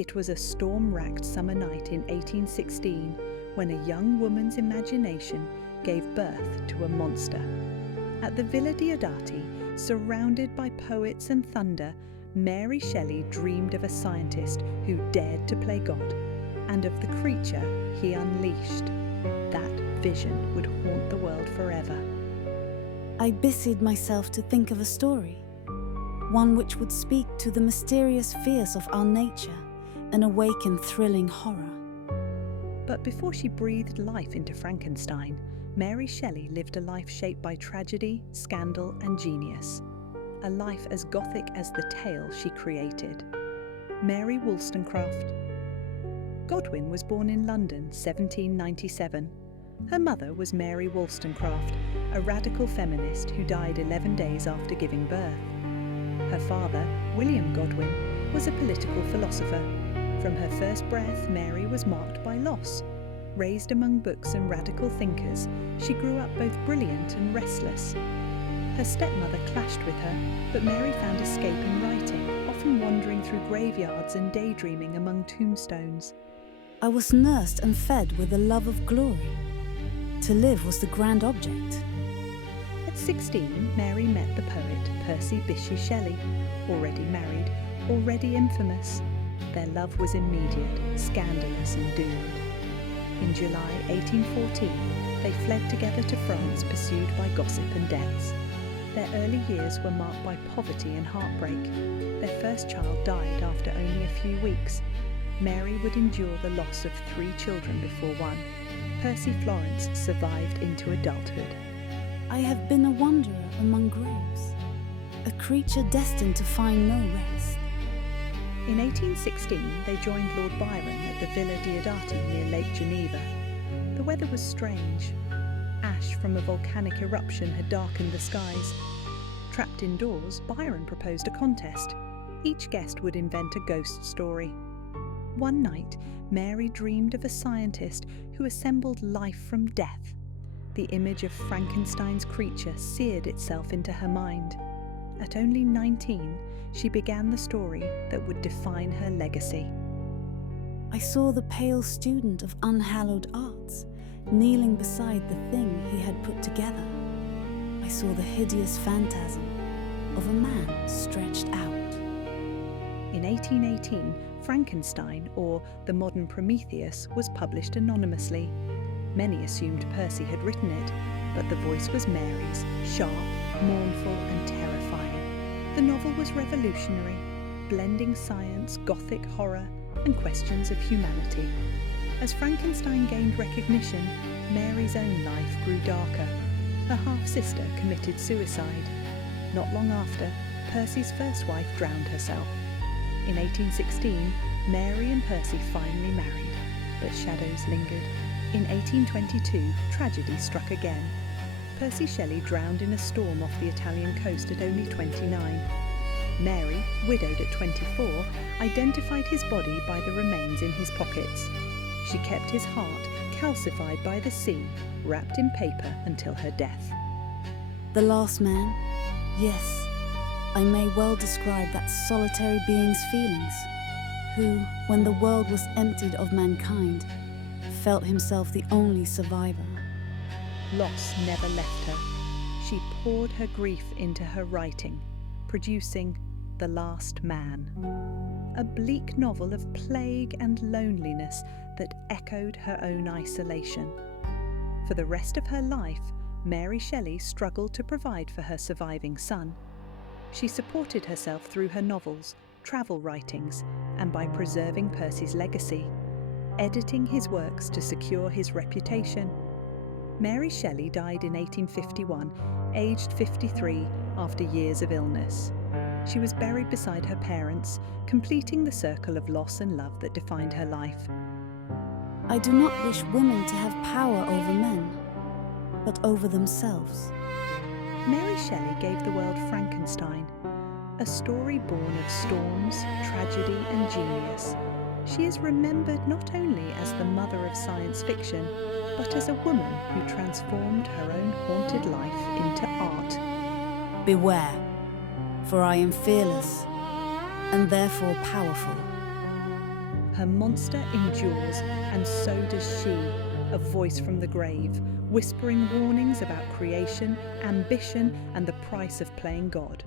It was a storm-racked summer night in 1816 when a young woman's imagination gave birth to a monster. At the Villa Diodati, surrounded by poets and thunder, Mary Shelley dreamed of a scientist who dared to play God, and of the creature he unleashed. That vision would haunt the world forever. I busied myself to think of a story, one which would speak to the mysterious fears of our nature and awaken thrilling horror. But before she breathed life into Frankenstein, Mary Shelley lived a life shaped by tragedy, scandal, and genius. A life as gothic as the tale she created. Mary Wollstonecraft. Godwin was born in London, 1797. Her mother was Mary Wollstonecraft, a radical feminist who died 11 days after giving birth. Her father, William Godwin, was a political philosopher. From her first breath, Mary was marked by loss. Raised among books and radical thinkers, she grew up both brilliant and restless. Her stepmother clashed with her, but Mary found escape in writing, often wandering through graveyards and daydreaming among tombstones. I was nursed and fed with the love of glory. To live was the grand object. At 16, Mary met the poet Percy Bysshe Shelley, already married, already infamous. Their love was immediate, scandalous and doomed. In July 1814, they fled together to France, pursued by gossip and debts. Their early years were marked by poverty and heartbreak. Their first child died after only a few weeks. Mary would endure the loss of 3 children before one. Percy Florence survived into adulthood. I have been a wanderer among graves, a creature destined to find no rest. In 1816, they joined Lord Byron at the Villa Diodati near Lake Geneva. The weather was strange. Ash from a volcanic eruption had darkened the skies. Trapped indoors, Byron proposed a contest. Each guest would invent a ghost story. One night, Mary dreamed of a scientist who assembled life from death. The image of Frankenstein's creature seared itself into her mind. At only 19, she began the story that would define her legacy. I saw the pale student of unhallowed arts kneeling beside the thing he had put together. I saw the hideous phantasm of a man stretched out. In 1818, Frankenstein, or The Modern Prometheus, was published anonymously. Many assumed Percy had written it, but the voice was Mary's, sharp, mournful and terrifying. The novel was revolutionary, blending science, gothic horror, and questions of humanity. As Frankenstein gained recognition, Mary's own life grew darker. Her half-sister committed suicide. Not long after, Percy's first wife drowned herself. In 1816, Mary and Percy finally married, but shadows lingered. In 1822, tragedy struck again. Percy Shelley drowned in a storm off the Italian coast at only 29. Mary, widowed at 24, identified his body by the remains in his pockets. She kept his heart, calcified by the sea, wrapped in paper until her death. The last man? Yes, I may well describe that solitary being's feelings, who, when the world was emptied of mankind, felt himself the only survivor. Loss never left her. She poured her grief into her writing, producing The Last Man, a bleak novel of plague and loneliness that echoed her own isolation. For the rest of her life, Mary Shelley struggled to provide for her surviving son. She supported herself through her novels, travel writings, and by preserving Percy's legacy, editing his works to secure his reputation. Mary Shelley died in 1851, aged 53, after years of illness. She was buried beside her parents, completing the circle of loss and love that defined her life. I do not wish women to have power over men, but over themselves. Mary Shelley gave the world Frankenstein, a story born of storms, tragedy and genius. She is remembered not only as the mother of science fiction, but as a woman who transformed her own haunted life into art. Beware, for I am fearless, and therefore powerful. Her monster endures, and so does she, a voice from the grave, whispering warnings about creation, ambition, and the price of playing God.